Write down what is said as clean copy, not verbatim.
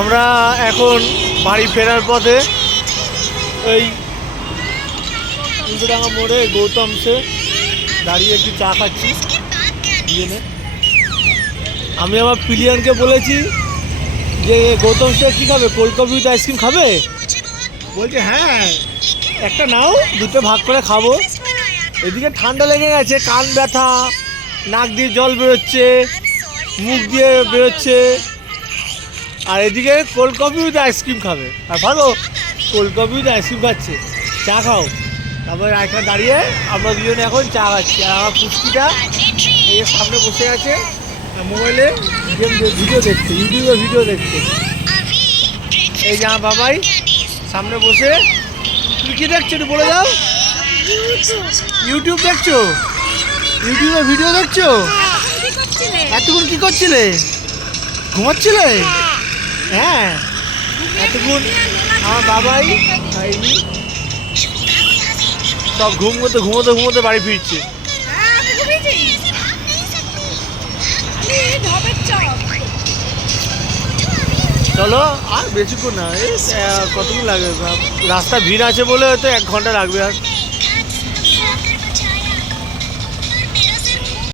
আমরা এখন বাড়ি ফেরার পথে এই উল্টোডাঙ্গা মোড়ে গৌতমসে দাঁড়িয়ে একটু চা খাচ্ছি বিয়েনে। আমি আমার পিলিয়ানকে বলেছি যে গৌতমসে কী খাবে, কোল্ড কফি উইথ আইসক্রিম খাবে? বলছে হ্যাঁ একটা নাও, দুটো ভাগ করে খাবো। এদিকে ঠান্ডা লেগে গেছে, কান ব্যথা, নাক দিয়ে জল বেরোচ্ছে, মুখ দিয়ে বেরোচ্ছে, আর এদিকে কোল্ড কফি উইথ আইসক্রিম খাবে। আর ভালো কোল্ড কফি উইথ আইসক্রিম খাচ্ছে, চা খাও। তারপরে এখানে দাঁড়িয়ে আমরা দুজনে এখন চা খাচ্ছি। আর আমার পুচকিটা এই সামনে বসে আছে মোবাইলে গেম ভিডিও দেখছে, ইউটিউবে ভিডিও দেখছে। এই যে আমার বাবাই সামনে বসে। তুমি কী দেখছো একটু বলে দাও। ইউটিউব দেখছো? ইউটিউবে ভিডিও দেখছো? এতক্ষণ কি করছিলে? ঘুমাচ্ছিলে? হ্যাঁ এতক্ষণ আমার বাবাই খাইনি, সব ঘুমোতে ঘুমোতে ঘুমোতে বাড়ি ফিরছে। চলো আর বেশিক্ষণ না, এই কতক্ষণ লাগবে, রাস্তা ভিড় আছে বলে হয়তো 1 ঘন্টা লাগবে আর।